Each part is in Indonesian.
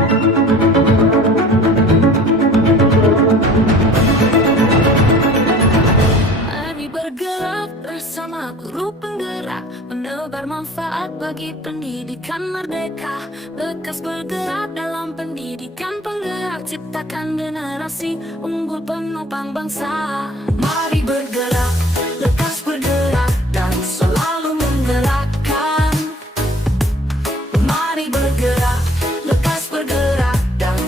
Mari bergerak bersama guru penggerak, menebar manfaat bagi pendidikan merdeka. Lekas bergerak dalam pendidikan penggerak, ciptakan generasi unggul penopang bangsa. Mari bergerak, lekas bergerak, dan selalu menggerakkan. Mari bergerak, lekas bergerak, dan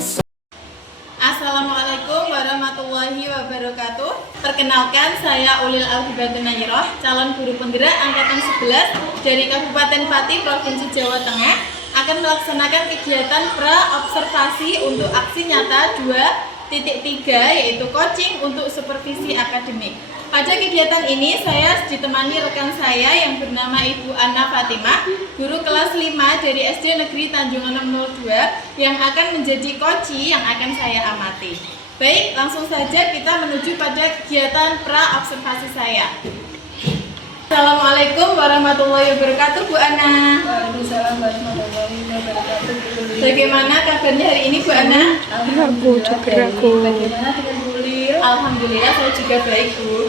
Assalamualaikum warahmatullahi wabarakatuh. Perkenalkan, saya Ulil Alhibatun Nairoh, calon guru penggerak angkatan 11 dari Kabupaten Pati, Provinsi Jawa Tengah, akan melaksanakan kegiatan pra-observasi untuk aksi nyata 2.3, yaitu coaching untuk supervisi akademik. Pada kegiatan ini saya ditemani rekan saya yang bernama Ibu Anna Fatimah, guru kelas 5 dari SD Negeri Tanjung Enem 02, yang akan menjadi coachi yang akan saya amati. Baik, langsung saja kita menuju pada kegiatan pra-observasi saya. Assalamualaikum warahmatullahi wabarakatuh, Bu Anna. Waalaikumsalam warahmatullahi wabarakatuh. Bagaimana kabarnya hari ini, Bu Anna? Bagaimana dengan Bu Lil? Alhamdulillah, saya juga baik, Bu.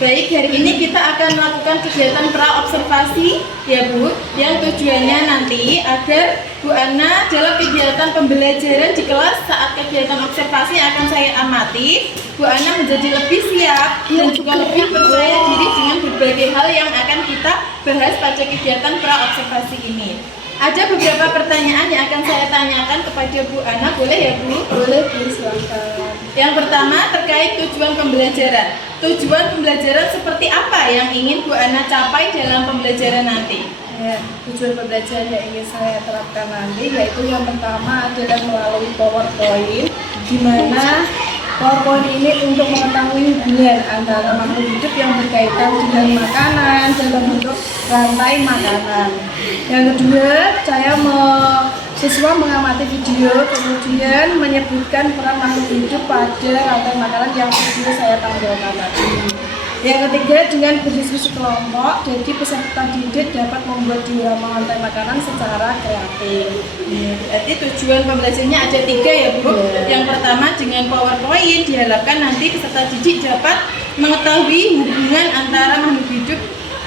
Baik, hari ini kita akan melakukan kegiatan pra-observasi, ya Bu, yang tujuannya nanti agar Bu Anna dalam kegiatan pembelajaran di kelas saat kegiatan observasi akan saya amati, Bu Anna menjadi lebih siap dan juga lebih percaya diri dengan berbagai hal yang akan kita bahas pada kegiatan pra-observasi ini. Ada beberapa pertanyaan yang akan saya tanyakan kepada Bu Anna, boleh ya Bu? Boleh, Bu, silakan. Yang pertama terkait tujuan pembelajaran. Tujuan pembelajaran seperti apa yang ingin Bu Anna capai dalam pembelajaran nanti? Ya, tujuan pembelajaran yang ingin saya terapkan nanti yaitu yang pertama adalah melalui PowerPoint, di mana PowerPoint ini untuk mengetahui hubungan antara makhluk hidup yang berkaitan dengan makanan dalam bentuk rantai makanan. Yang kedua, siswa mengamati video, kemudian menyebutkan peran makhluk hidup pada rantai makanan yang video saya tampilkan tadi. Yang ketiga, dengan berdiskusi kelompok, jadi peserta didik dapat membuat diorama rantai makanan secara kreatif. Berarti tujuan pembelajarannya ada 3 ya Bu. Yang pertama dengan PowerPoint diharapkan nanti peserta didik dapat mengetahui hubungan antara makhluk hidup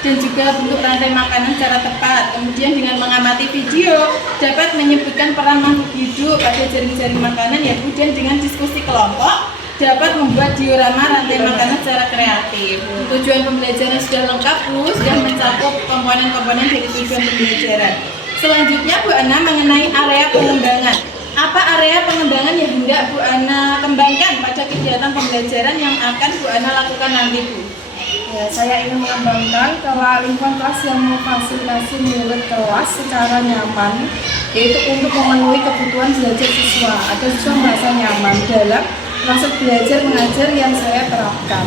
dan juga bentuk rantai makanan secara tepat. Kemudian dengan mengamati video dapat menyebutkan peran makhluk hidup pada jaring-jaring makanan ya Bu, dan dengan diskusi kelompok dapat membuat diorama rantai makanan secara kreatif. Tujuan pembelajaran sudah lengkap Bu, sudah mencakup komponen-komponen dari tujuan pembelajaran. Selanjutnya Bu Anna mengenai area pengembangan. Apa area pengembangan yang hendak Bu Anna kembangkan pada kegiatan pembelajaran yang akan Bu Anna lakukan nanti Bu? Ya, saya ingin mengembangkan lingkungan kelas yang memfasilitasi murid kelas secara nyaman, yaitu untuk memenuhi kebutuhan belajar siswa agar siswa merasa nyaman dalam proses belajar mengajar yang saya terapkan.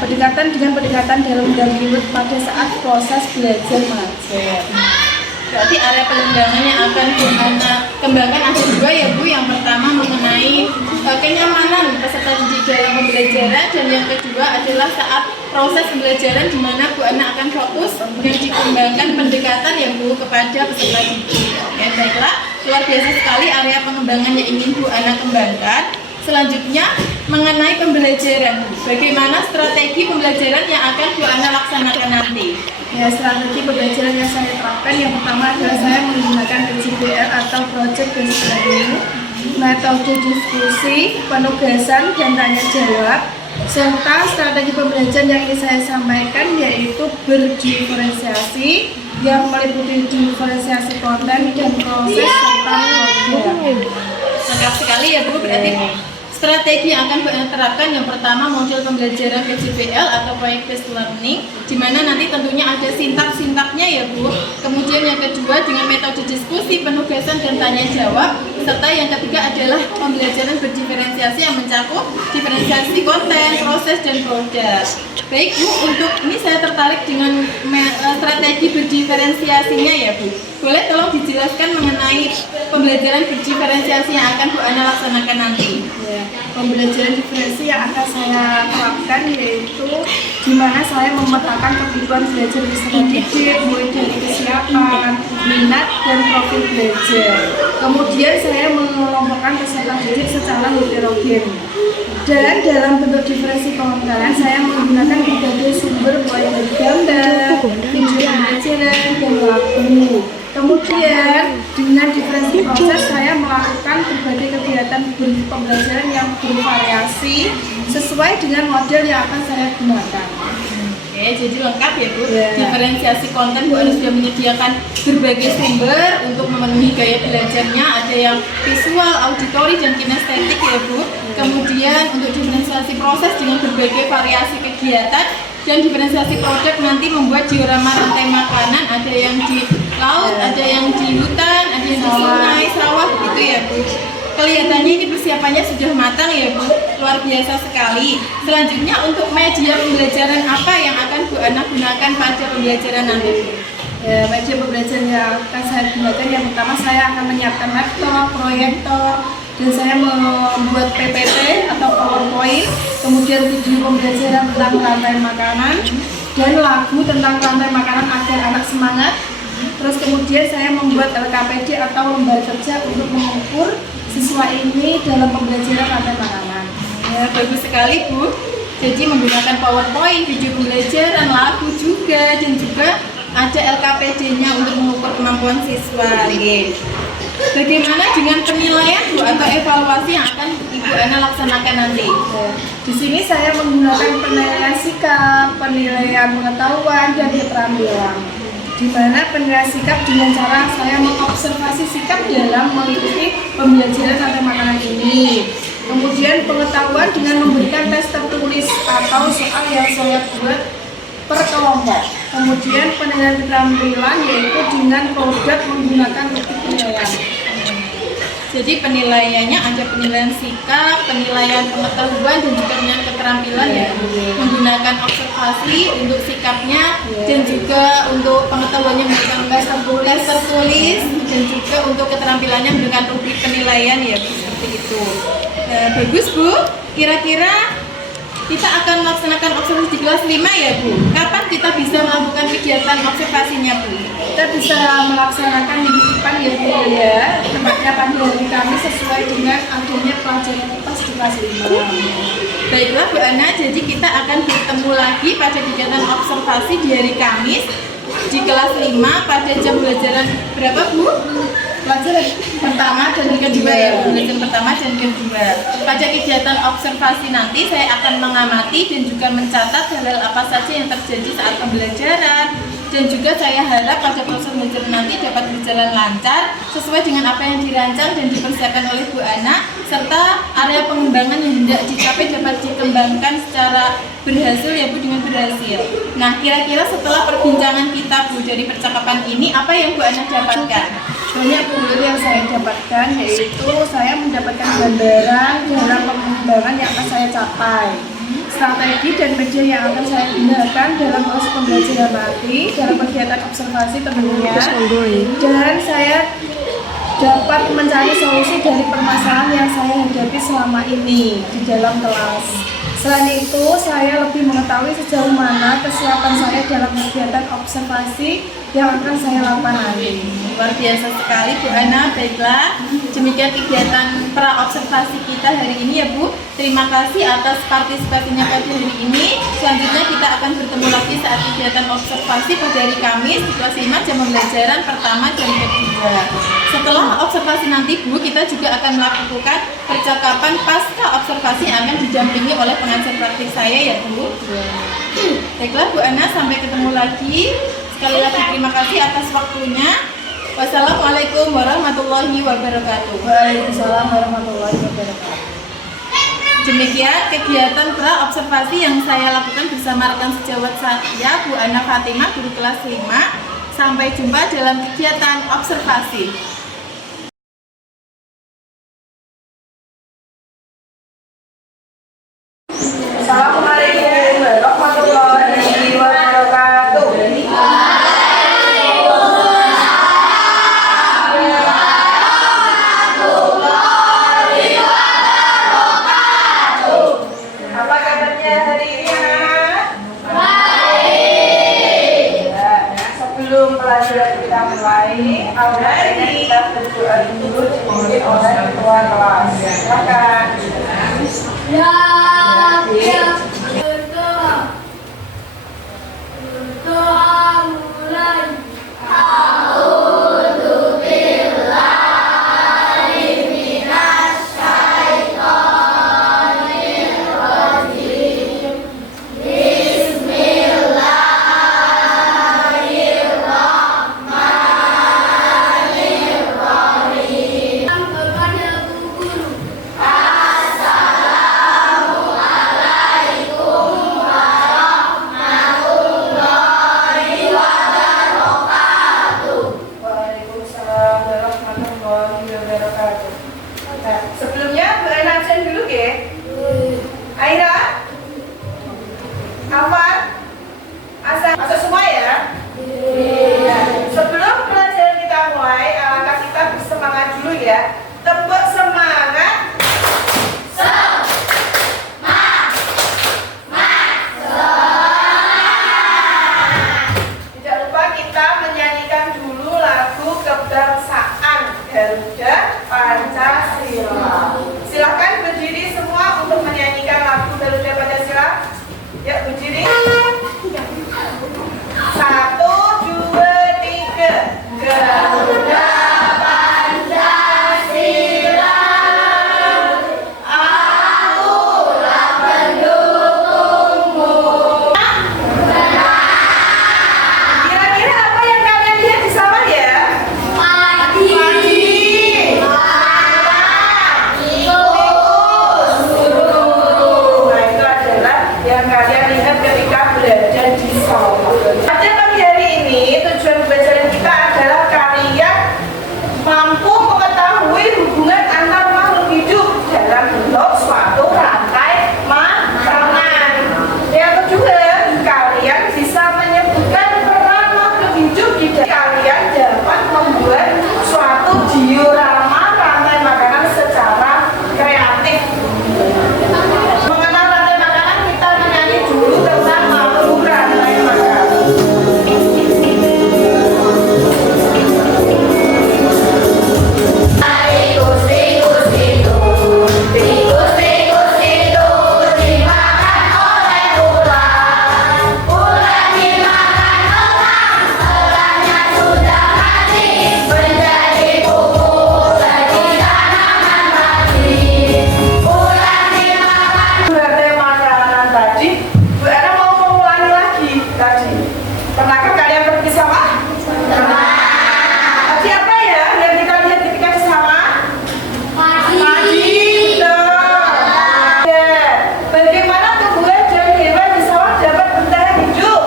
Pendekatan dalam murid pada saat proses belajar mengajar. Berarti area pengembangan yang akan Bu Anna kembangkan ada 2 ya Bu. Yang pertama mengenai kenyamanan peserta didik dalam pembelajaran, dan yang kedua adalah saat proses pembelajaran di mana Bu Anna akan fokus dan dikembangkan pendekatan yang Bu kepada peserta didik. Ya, baiklah, luar biasa sekali area pengembangan yang ingin Bu Anna kembangkan. Selanjutnya mengenai pembelajaran, bagaimana strategi pembelajaran yang akan Bu Anna laksanakan nanti? Ya, strategi pembelajaran yang saya terapkan yang pertama adalah saya menggunakan PJBL atau Project Based Learning, metode diskusi, penugasan dan tanya jawab, serta strategi pembelajaran yang ingin saya sampaikan yaitu berdiferensiasi yang meliputi diferensiasi konten dan proses serta program. Lengkap sekali ya Bu. Berarti strategi yang akan Bu Anna terapkan yang pertama model pembelajaran PJBL atau Project Based Learning, di mana nanti tentunya ada sintak-sintaknya ya Bu. Kemudian yang kedua dengan metode diskusi, penugasan dan tanya jawab, serta yang ketiga adalah pembelajaran berdiferensiasi yang mencakup diferensiasi konten, proses dan produk. Baik Bu, untuk ini saya tertarik dengan strategi berdiferensiasinya ya Bu. Boleh tolong dijelaskan mengenai pembelajaran berdiferensiasi yang akan Bu Anna laksanakan nanti? Ya. Pembelajaran diferensi yang akan saya terapkan yaitu di mana saya memetakan kebutuhan belajar peserta didik, mulai dari kesiapan, minat, dan profil belajar. Kemudian saya mengelompokkan peserta didik secara heterogen. Dan dalam bentuk diferensi pengembangan saya menggunakan berbagai sumber mulai dari gambar, video pembelajaran, dan lagu. Kemudian dengan diferensi proses saya melakukan berbagai kegiatan pembelajaran yang bervariasi sesuai dengan model yang akan saya gunakan. Oke, jadi lengkap ya Bu. Iya. Diferensiasi konten Bu Ana sudah menyediakan berbagai sumber untuk memenuhi gaya belajarnya. Ada yang visual, auditori, dan kinestetik ya Bu. Kemudian untuk diferensiasi proses dengan berbagai variasi kegiatan dan diferensiasi produk nanti membuat diorama rantai makanan. Ada yang di laut, ada yang di hutan, ada yang di sungai, sawah gitu ya Bu. Kelihatannya ini persiapannya sudah matang ya Bu, luar biasa sekali. Selanjutnya untuk media pembelajaran apa yang akan Bu Ana gunakan pada pembelajaran nanti Bu? Ya, media pembelajaran yang akan saya gunakan yang pertama saya akan menyiapkan laptop, proyektor, dan saya membuat PPT atau PowerPoint, kemudian video pembelajaran tentang rantai makanan dan lagu tentang rantai makanan agar anak semangat. Terus kemudian saya membuat LKPD atau lembar kerja untuk mengukur siswa ini dalam pembelajaran rantai makanan. Ya, bagus sekali Bu. Jadi menggunakan PowerPoint, video pembelajaran, lagu juga, dan juga ada LKPD-nya untuk mengukur kemampuan siswa. Bagaimana dengan penilaian Bu atau evaluasi yang akan Ibu Ana laksanakan nanti? Di sini saya menggunakan penilaian sikap, penilaian pengetahuan, dan keterampilan. Di mana penilaian sikap dengan cara saya mengobservasi sikap dalam mengikuti pembelajaran rantai makanan ini. Kemudian pengetahuan dengan memberikan tes tertulis atau soal yang saya buat per kelompok. Kemudian penilaian keterampilan yaitu dengan produk menggunakan bukti penilaian. Jadi penilaiannya ada penilaian sikap, penilaian pengetahuan, dan juga penilaian keterampilan ya, menggunakan observasi untuk sikapnya dan juga untuk pengetahuannya menggunakan tes tertulis dan juga untuk keterampilannya menggunakan rubrik penilaian ya Bu, seperti itu. Bagus Bu. Kira-kira kita akan melaksanakan observasi di kelas 5 ya Bu. Kapan kita bisa melakukan kegiatan observasinya Bu? Kita bisa melaksanakan minggu depan ya Bu ya, tepatnya pada hari Kamis sesuai dengan adanya pelajaran pas di kelas 5. Baiklah Bu Ana, jadi kita akan bertemu lagi pada kegiatan observasi di hari Kamis di kelas 5 pada jam pelajaran berapa Bu? Pelajaran Pertama dan kedua ya Bu, pelajaran pertama dan kedua. Pada kegiatan observasi nanti saya akan mengamati dan juga mencatat hal-hal apa saja yang terjadi saat pembelajaran. Dan juga saya harap pada proses belajar nanti dapat berjalan lancar sesuai dengan apa yang dirancang dan dipersiapkan oleh Bu Ana, serta area pengembangan yang hendak dicapai dapat dikembangkan secara berhasil ya Bu, dengan berhasil. Nah, kira-kira setelah perbincangan kita Bu dari percakapan ini, apa yang Bu Ana dapatkan? banyak Bu yang saya dapatkan, yaitu saya mendapatkan gambaran dalam pengembangan yang akan saya capai, strategi dan media yang akan saya gunakan dalam proses pembelajaran nanti dalam kegiatan observasi tentunya, dan saya dapat mencari solusi dari permasalahan yang saya hadapi selama ini di dalam kelas. Selain itu, saya lebih mengetahui sejauh mana kesiapan saya dalam kegiatan observasi yang akan saya lakukan nanti. Luar biasa sekali Bu Ana. Baiklah, demikian kegiatan pra-observasi kita hari ini ya Bu. Terima kasih atas partisipasinya pada hari ini. Selanjutnya kita akan bertemu lagi saat kegiatan observasi pada hari Kamis di kelas 5 jam pembelajaran pertama dan kedua. Setelah observasi nanti Bu, kita juga akan melakukan percakapan pasca observasi yang akan didampingi oleh pengajar praktik saya ya Bu. Baiklah Bu Ana, sampai ketemu lagi. Sekali lagi terima kasih atas waktunya. Wassalamualaikum warahmatullahi wabarakatuh. Waalaikumsalam warahmatullahi wabarakatuh. Demikian kegiatan pra-observasi yang saya lakukan bersama rekan sejawat saya, Bu Ana Fatimah, guru kelas 5. Sampai jumpa dalam kegiatan observasi. Assalamualaikum warahmatullahi wabarakatuh. itu dipimpin oleh ketua kelas. Silakan. Ya, Ya. berdoa. Berdoa mulai. Kepada Bu Guru. Waalaikumsalam warahmatullahi wabarakatuh. Nah, sebelumnya Bu Aina absen dulu ya. Aira, Afan, Asa semua ya. Nah, sebelum pelajaran kita mulai, alangkah kita bersemangat dulu ya. Tepuk semangat. Tidak lupa kita menyanyikan dulu lagu kebangsaan Garuda Pancasila. Silakan berdiri semua untuk menyanyikan lagu Garuda Pancasila. Ya, berdiri. 1, 2, 3. Garuda Pancasila. Akulah pendukungmu. Kira-kira apa yang kalian lihat di sawah ya? Padi. Nah, itu adalah yang kalian lihat ketika berada di sawah. Pada pagi hari ini, tujuan pembelajaran kita adalah kalian mampu mengetahui hubungan antar makhluk hidup dalam bentuk suatu rantai makanan. Yang kedua, kalian bisa menyebutkan peran makhluk hidup di dalam kalian dapat membuat suatu diorama rantai makanan secara kreatif. Mengenal rantai makanan, kita menyanyi dulu tentang makhluk rantai makanan. Rantai makanan tadi, Bu Era mau mengulangi lagi tadi. Pernahkah kalian pergi ke sawah? Pernah. Tadi apa ya yang kita lihat ketika di sawah? Padi. Betul. Ya. Bagaimana tumbuhan dan hewan di sawah dapat bertahan hidup?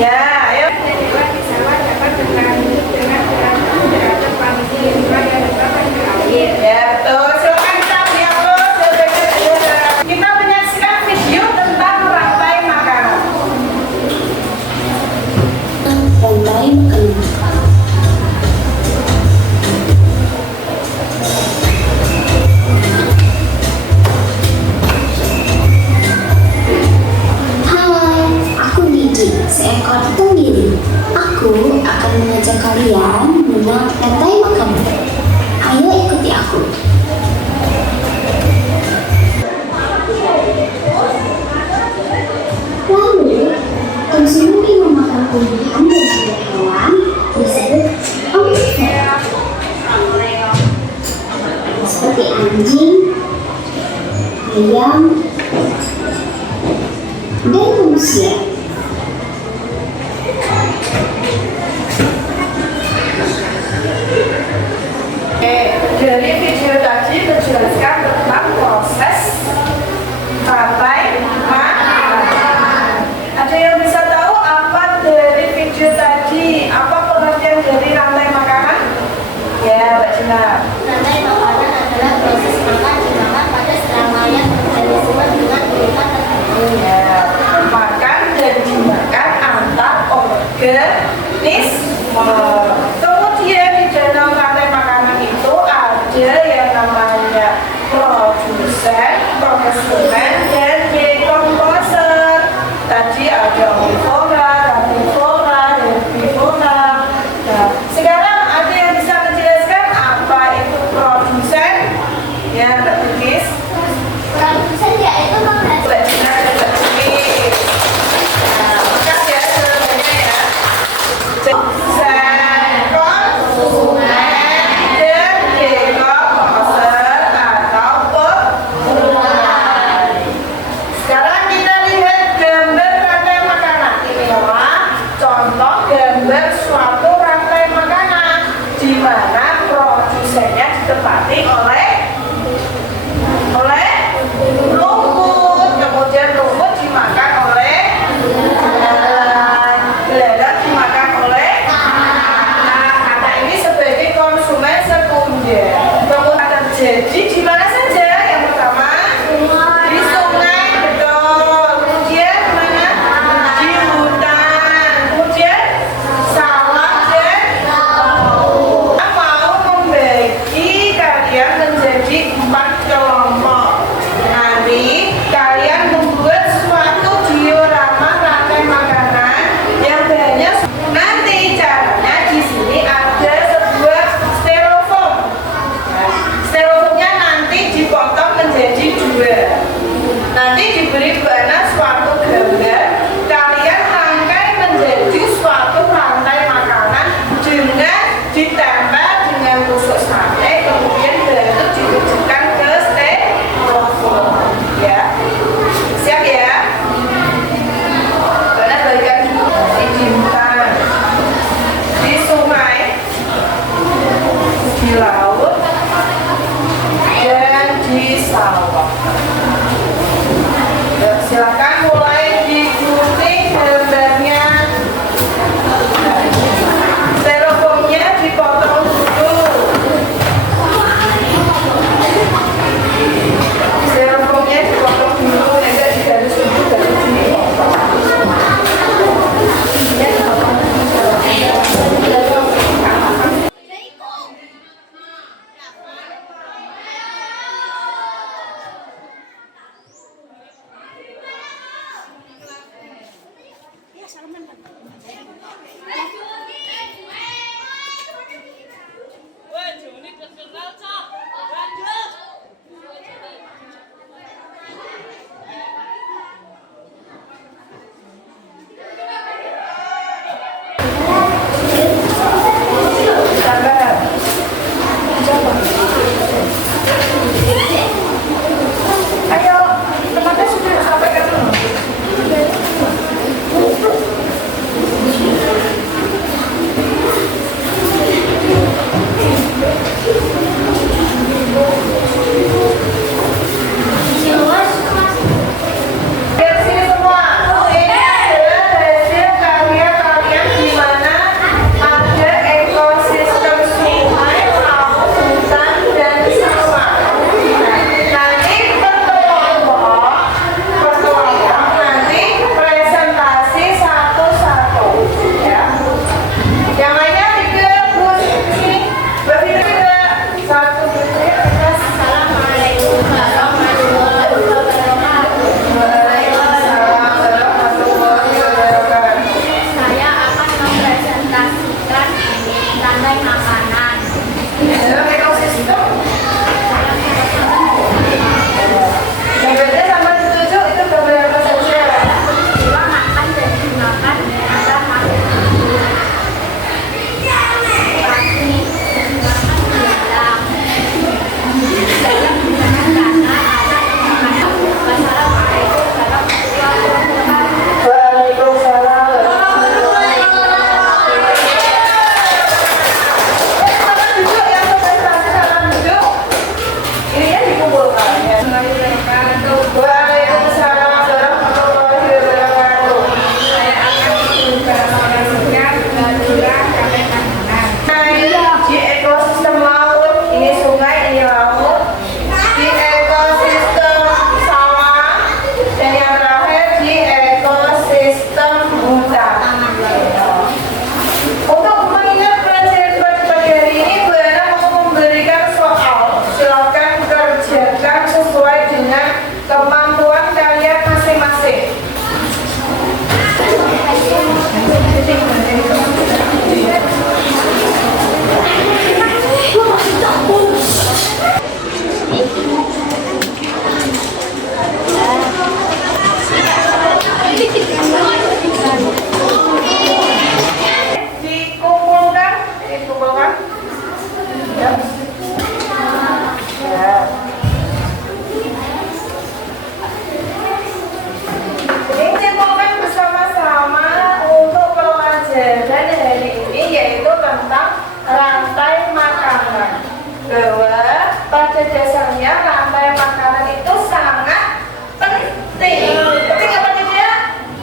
Ya, ayo. Hewan di sawah dapat bertahan hidup dengan beragam terhadap kondisi lingkungan yang dapat berair. Ya, betul. Silakan kita lihat terus. Kita menyaksikan video tentang rantai makanan. Rantai makanan. Hai, aku Didi, seekor tenggiri. Aku akan mengajak kalian mengenal rantai makanan. Ayo ikuti aku. Lalu, konsumsi memakan tumbuhan dan juga hewan disebut omnivora. Seperti anjing, ayam, dan manusia. Dari video tadi menjelaskan tentang proses rantai makanan. Ada yang bisa tahu apa dari video tadi? Apa pengertian dari rantai makanan? Ya, Mbak Cina. Rantai makanan adalah proses makan dimakan pada serangkaian dan disebut dengan urutan tertentu. Ya, makan Jadi di mana saja? Yang pertama di sungai, betul. Kemudian di mana? Di hutan. Kemudian sawah dan mau membagi kalian menjadi 4 kelompok. Nanti kalian membuat suatu diorama rantai makanan yang banyak. Nanti caranya di sini ada sebuah styrofoam. Styrofoamnya nanti dipotong menjadi 2. Nanti diberi warna suatu gambar. Kalian rangkai menjadi suatu rantai makanan dengan ditempel dengan tusuk sate, kemudian baru ditujukan ke styrofoam. Ya, siap ya? Karena bagian di hutan, di sungai, di laut, dan di sawah. Silakan mulai digunting gambarnya. Styrofoamnya dipotong dulu. Styrofoamnya dipotong dulu, enggak digaris dulu baru dipotong. Ayo, teman-teman sudah sampai ke rumah. Lihat sini semua. Ini adalah hasil karya kalian di mana ada ekosistem sungai, laut, hutan, dan sawah. Nanti per kelompok nanti presentasi satu-satu, ya. Yang lainnya dikebut sini. Berbeda satu detik. Assalamualaikum warahmatullahi wabarakatuh. Waalaikumsalam warahmatullahi wabarakatuh. Saya akan mempresentasikan rantai makanan. Dalam ekosistem yang beda sama ditunjuk itu gambar apa saja? Tulang akan dimakan antara makhluk hidup. Kaki dimakan biarang. Dalam karena ada yang makan. Wassalamualaikum warahmatullahi wabarakatuh. Waalaikumsalam warahmatullahi wabarakatuh. Salam duduk yang presentasi, salam duduk. Ini ya dikumpulkan ya. Waalaikumsalam warahmatullahi wabarakatuh. Saya akan mempresentasikan tulang rantai makanan. Di ekosistem laut, ini sungai, ini laut. Di ekosistem sawah, dan yang terakhir di ekosistem hutan. Untuk mengingat pelajaran pagi hari ini, Bu Ana mau memberikan soal. Silakan kerjakan sesuai dengan kemampuan kalian masing-masing. Dikumpulkan. Ya. Ya. Ini simpulkan bersama-sama untuk pelajaran hari ini, yaitu tentang rantai makanan. Bahwa pada dasarnya rantai makanan itu sangat penting. Penting apa tidak?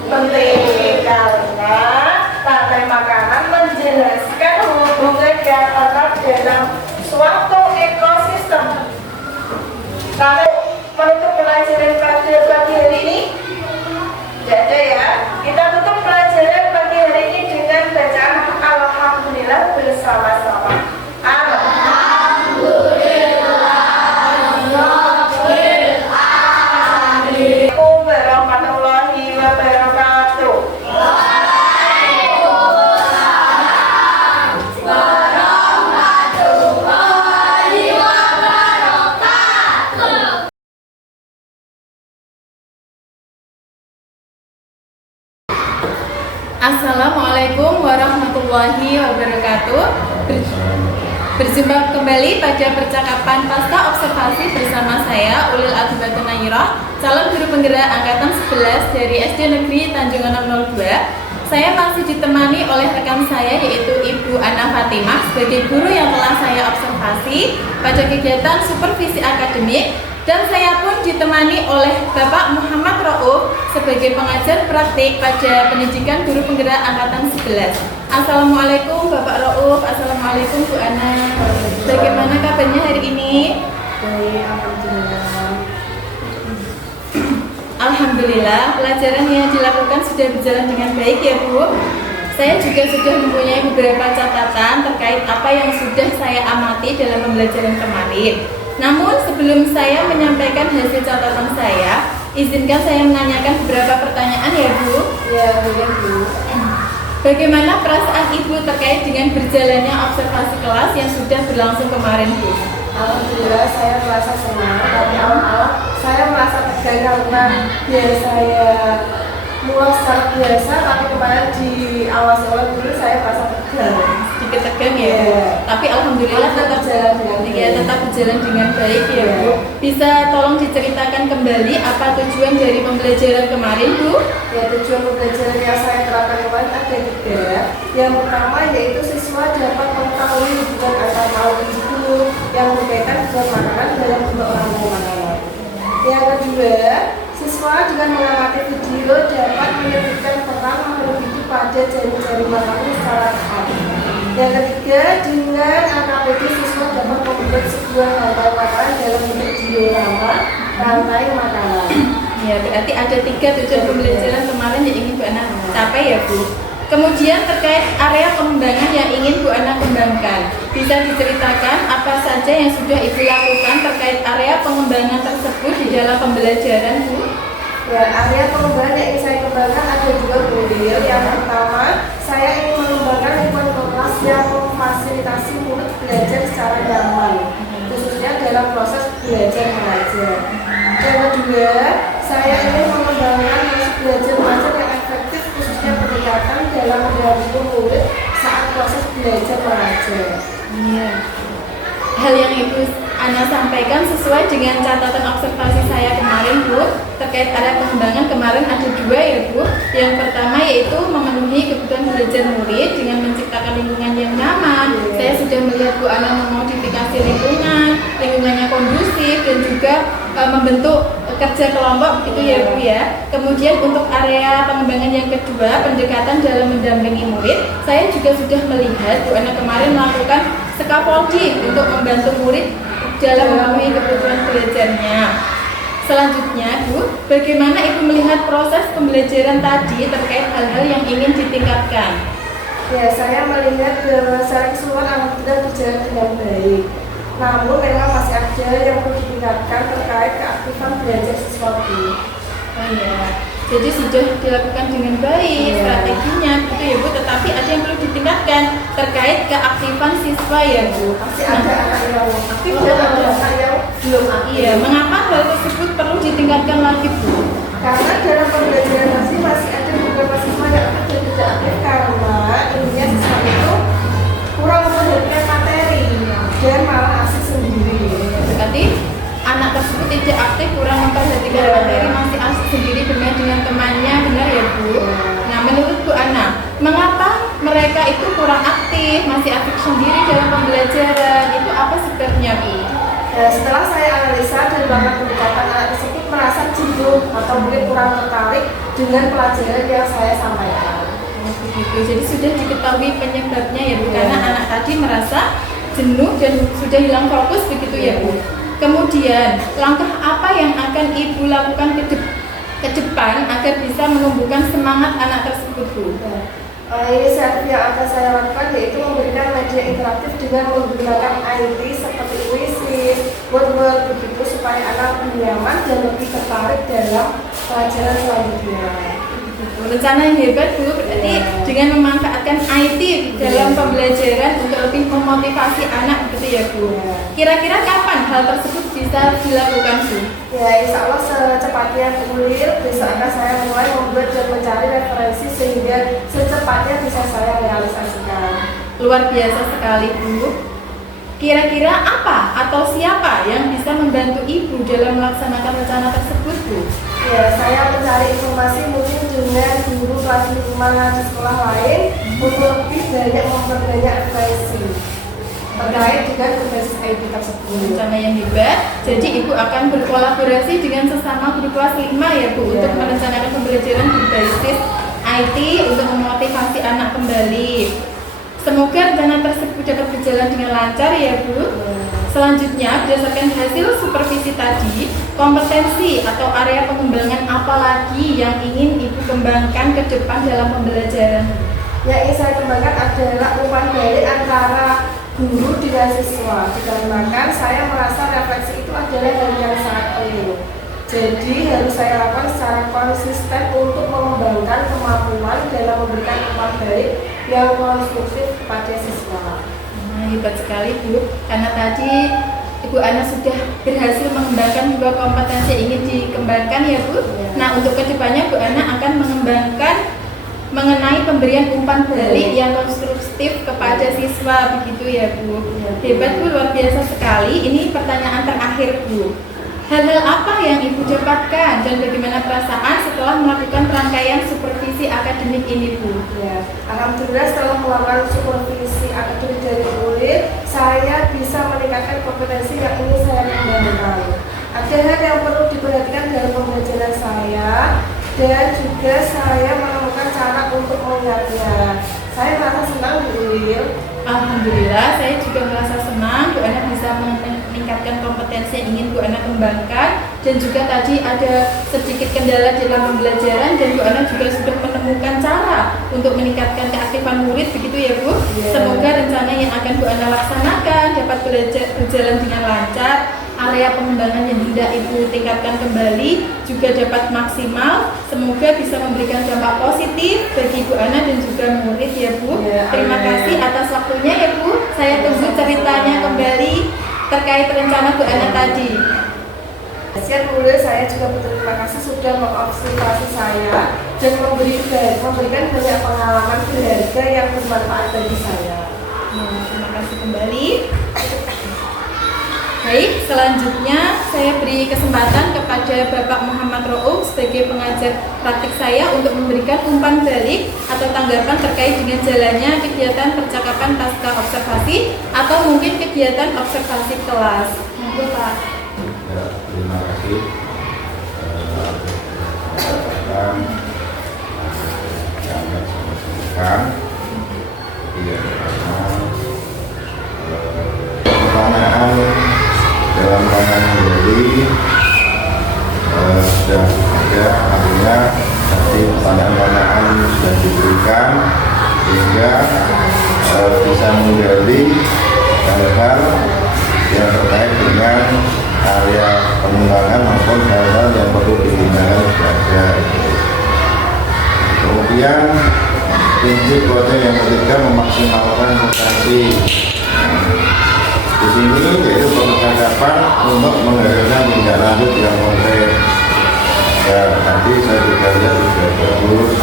Penting karena rantai makanan menjelaskan hubungan yang erat dalam suatu ekosistem. Karena menutup pelajaran pada pagi hari ini, tidak ada ya. Kita tutup pelajaran pagi hari ini dengan bacaan Alhamdulillah bersama-sama. Assalamualaikum warahmatullahi wabarakatuh. Assalamualaikum warahmatullahi wabarakatuh. Berjumpa kembali pada percakapan pasca observasi bersama saya Ulil Azibatun Nairah, calon guru penggerak angkatan 11 dari SD Negeri Tanjungan 02. Saya masih ditemani oleh rekan saya yaitu Ibu Ana Fatimah sebagai guru yang telah saya observasi pada kegiatan supervisi akademik, dan saya pun ditemani oleh Bapak Muhammad Rauf sebagai pengajar praktik pada pendidikan guru penggerak angkatan 11. Assalamualaikum Bapak Rauf, assalamualaikum Bu Ana. Bagaimana kabarnya hari ini? Baik, alhamdulillah. Alhamdulillah, pelajaran yang dilakukan sudah berjalan dengan baik ya Bu. Saya juga sudah mempunyai beberapa catatan terkait apa yang sudah saya amati dalam pembelajaran kemarin. Namun sebelum saya menyampaikan hasil catatan saya, izinkan saya menanyakan beberapa pertanyaan ya Bu. Ya, boleh Bu. Bagaimana perasaan Ibu terkait dengan berjalannya observasi kelas yang sudah berlangsung kemarin Bu? Alhamdulillah saya merasa senang, tapi awal-awal saya merasa tegang karena saya mulai secara biasa, tapi kemarin di awal-awal dulu saya merasa tegang. Sedikit tegang ya Bu. Tapi alhamdulillah tetap berjalan dengan baik. Ya, tetap berjalan dengan baik ya Bu. Bisa tolong diceritakan kembali apa tujuan dari pembelajaran kemarin Bu? Ya, tujuan pembelajaran yang saya terapkan kemarin ada 3. Yang pertama yaitu siswa dapat mengetahui hubungan antara makhluk hidup yang berkaitan dengan makanan dalam bentuk orang tua makanan. Yang kedua, siswa dengan mengamati video dapat menyebutkan peran makhluk hidup pada jari-jari makanan secara tepat. Yang ketiga, dengan AKBD siswa dapat membuat sebuah rantai makanan dalam bentuk diorama rantai makanan. Ya, berarti ada 3 tujuan pembelajaran kemarin yang ingin Bu Ana capai ya Bu. Kemudian terkait area pengembangan yang ingin Bu Ana kembangkan, bisa diceritakan apa saja yang sudah Ibu lakukan terkait area pengembangan tersebut di dalam pembelajaran Bu? Ya, area pengembangan yang ingin saya kembangkan ada 2 Bu. Yang pertama, saya ingin mengembangkan lingkungan kelas yang memfasilitasi murid belajar secara nyaman, khususnya dalam proses belajar mengajar. Yang kedua, saya ingin mengembangkan proses belajar mengajar yang efektif, khususnya pendekatan dalam mendampingi murid saat proses belajar mengajar. Iya. Hal yang Ibu Ana sampaikan sesuai dengan catatan observasi saya kemarin Bu. Terkait area pengembangan kemarin ada 2 ya Bu. Yang pertama yaitu memenuhi kebutuhan belajar murid dengan menciptakan lingkungan yang nyaman. Saya sudah melihat Bu Ana memodifikasi lingkungannya kondusif dan juga membentuk kerja kelompok begitu ya Bu ya. Kemudian untuk area pengembangan yang kedua, pendekatan dalam mendampingi murid, saya juga sudah melihat Bu Ana kemarin melakukan scaffolding untuk membantu murid dalam memenuhi kebutuhan belajarnya. Selanjutnya Bu, bagaimana Ibu melihat proses pembelajaran tadi terkait hal-hal yang ingin ditingkatkan? Ya, saya melihat bahwa secara keseluruhan alhamdulillah berjalan dengan baik. Namun memang masih ada yang perlu ditingkatkan terkait keaktifan belajar siswa Bu. Oh iya, jadi sudah dilakukan dengan baik strateginya gitu ya Bu, tetapi ada yang perlu ditingkatkan terkait keaktifan siswa ya Bu. Masih ada anak yang aktif Oh, dan ada. ada anak yang belum aktif. Iya, mengapa hal tersebut perlu ditingkatkan lagi Bu? Karena dalam pembelajaran masih ada beberapa siswa yang aktif dan tidak aktif karena intinya siswa itu kurang memperhatikan materi dan malah asik sendiri. Berarti anak tersebut tidak aktif, kurang memperhatikan materi, masih asik sendiri bermain dengan temannya, benar ya Bu? Nah, menurut Bu Ana, mengapa mereka itu kurang aktif, masih asik sendiri dalam pembelajaran? Itu apa sebabnya Bu? Setelah saya analisa dan melakukan pendekatan, anak tersebut merasa jenuh atau mungkin kurang tertarik dengan pelajaran yang saya sampaikan. Begitu, jadi sudah diketahui penyebabnya ya Bu, karena anak tadi merasa jenuh dan sudah hilang fokus begitu ya Bu. Kemudian, langkah apa yang akan Ibu lakukan ke depan agar bisa menumbuhkan semangat anak tersebut, Bu? Inisiatif yang akan saya lakukan yaitu memberikan media interaktif dengan menggunakan IT seperti Quizzes, Word begitu supaya anak lebih nyaman dan lebih tertarik dalam pelajaran selanjutnya. Rencana yang hebat, Bu, berarti dengan memanfaatkan IT dalam pembelajaran untuk lebih memotivasi anak gitu ya, Bu. Kira-kira kapan hal tersebut bisa dilakukan, Bu? Ya, insya Allah secepatnya kuliah besok akan saya mulai membuat dan mencari referensi sehingga secepatnya bisa saya realisasikan. Luar biasa sekali, Bu. Kira-kira apa atau siapa yang bisa membantu Ibu dalam melaksanakan rencana tersebut, Bu? Ya, saya mencari informasi mungkin dengan guru kelas 5 di sekolah lain untuk lebih banyak memperbanyak referensi terkait dengan berbasis IT tersebut. Rencana yang hebat. Jadi Ibu akan berkolaborasi dengan sesama guru kelas 5 ya, Bu, untuk merencanakan pembelajaran berbasis IT untuk memotivasi anak kembali. Semoga rencana tersebut dapat berjalan dengan lancar ya, Bu. Selanjutnya, berdasarkan hasil supervisi tadi, kompetensi atau area pengembangan apa lagi yang ingin Ibu kembangkan ke depan dalam pembelajaran? Yang ingin saya kembangkan adalah umpan balik antara guru dengan siswa. Dikarenakan saya merasa refleksi itu adalah hal yang sangat penting. Jadi harus saya lakukan secara konsisten untuk mengembangkan kemampuan dalam memberikan umpan balik yang konstruktif kepada siswa. Hebat sekali, Bu, karena tadi Ibu Ana sudah berhasil mengembangkan dua kompetensi yang ingin dikembangkan ya, Bu. Nah, untuk kedepannya Bu Ana akan mengembangkan mengenai pemberian umpan balik yang konstruktif kepada siswa, begitu ya, Bu. Hebat, Bu, luar biasa sekali. Ini pertanyaan terakhir, Bu. Hal-hal apa yang Ibu dapatkan dan bagaimana perasaan setelah melakukan rangkaian supervisi akademik ini, Bu? Ya, alhamdulillah setelah melakukan supervisi akademik dari ULIR, saya bisa meningkatkan kompetensi yang ingin saya kembangkan. Ada hal yang perlu diperhatikan dalam pembelajaran saya dan juga saya menemukan cara untuk mengingatnya. Saya merasa senang di ULIR. Alhamdulillah, saya juga merasa senang Bu Ana bisa meningkatkan kompetensi yang ingin Bu Ana kembangkan, dan juga tadi ada sedikit kendala dalam pembelajaran dan Bu Ana juga sudah menemukan cara untuk meningkatkan keaktifan murid, begitu ya, Bu? Semoga rencana yang akan Bu Ana laksanakan dapat berjalan dengan lancar. Area pengembangan yang hendak Ibu tingkatkan kembali juga dapat maksimal. Semoga bisa memberikan dampak positif bagi Bu Ana dan juga murid ya, Bu. Terima kasih atas waktunya ya, Bu. Saya tunggu ceritanya kembali terkait rencana Bu Ana tadi. Sekian dulu, saya juga berterima kasih sudah mengobservasi saya dan memberikan banyak pengalaman berharga yang bermanfaat bagi saya. Terima kasih kembali. Baik, selanjutnya saya beri kesempatan kepada Bapak Muhammad Ro'um sebagai pengajar praktik saya untuk memberikan umpan balik atau tanggapan terkait dengan jalannya kegiatan percakapan pasca observasi atau mungkin kegiatan observasi kelas. Monggo, Pak. Ya, terima kasih. Pertanyaan dalam rangka menjadi sudah ada, artinya tadi pertanyaan-pertanyaan sudah diberikan sehingga bisa menggali hal-hal yang terkait dengan area pengembangan maupun hal-hal yang perlu ditinggalkan saja. Kemudian prinsip project yang ketiga memaksimalkan potensi. Di sini yaitu percakapan untuk menghadirkan tindak lanjut yang konkret. Ya, nanti saya juga lihat sudah bagus.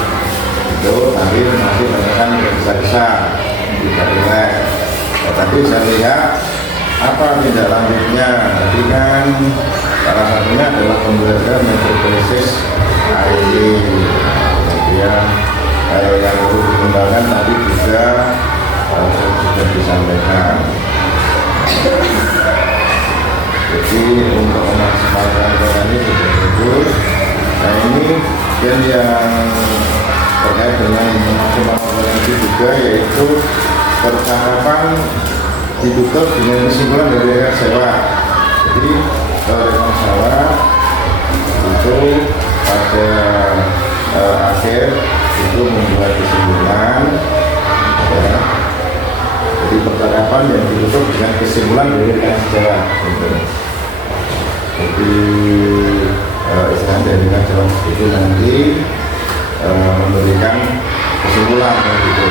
Itu nanti masih menekan bisa tidak relax. Ya, tapi saya lihat apa tindak lanjutnya. Tadi kan salah satunya adalah pembelajaran yang berbasis IT. Kemudian yang perlu dikembangkan tadi juga sudah disampaikan. Jadi untuk memaksimalkan ini sudah bagus. Nah, ini dan yang terkait dengan memaksimalkan itu juga yaitu percakapan ditutup dengan kesimpulan dari sewa. Jadi rekam musyawarah itu pada akhir itu membuat kesimpulan, ya. Jadi percakapan yang ditutup dengan kesimpulan dari rekan sejawat. Gitu. Jadi istilahnya dari rekan sejawat itu nanti memberikan kesimpulan gitu.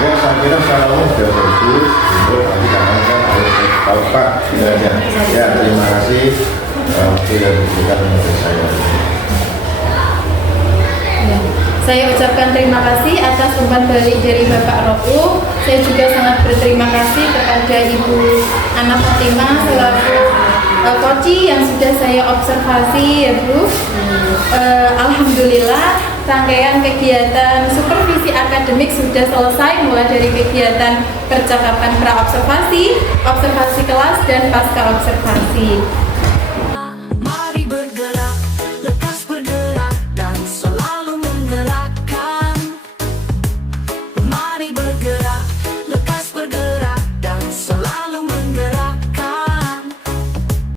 Ya saya kira secara umum sudah bagus untuk nanti karena kan harus tahu Pak aja. Ya terima kasih waktu yang diberikan kepada saya. Saya ucapkan terima kasih atas umpan balik dari Bapak Roku. Saya juga sangat berterima kasih kepada Ibu Ana Fatimah selaku koci yang sudah saya observasi ya Bu. Alhamdulillah rangkaian kegiatan supervisi akademik sudah selesai, mulai dari kegiatan percakapan pra-observasi, observasi kelas, dan pasca observasi.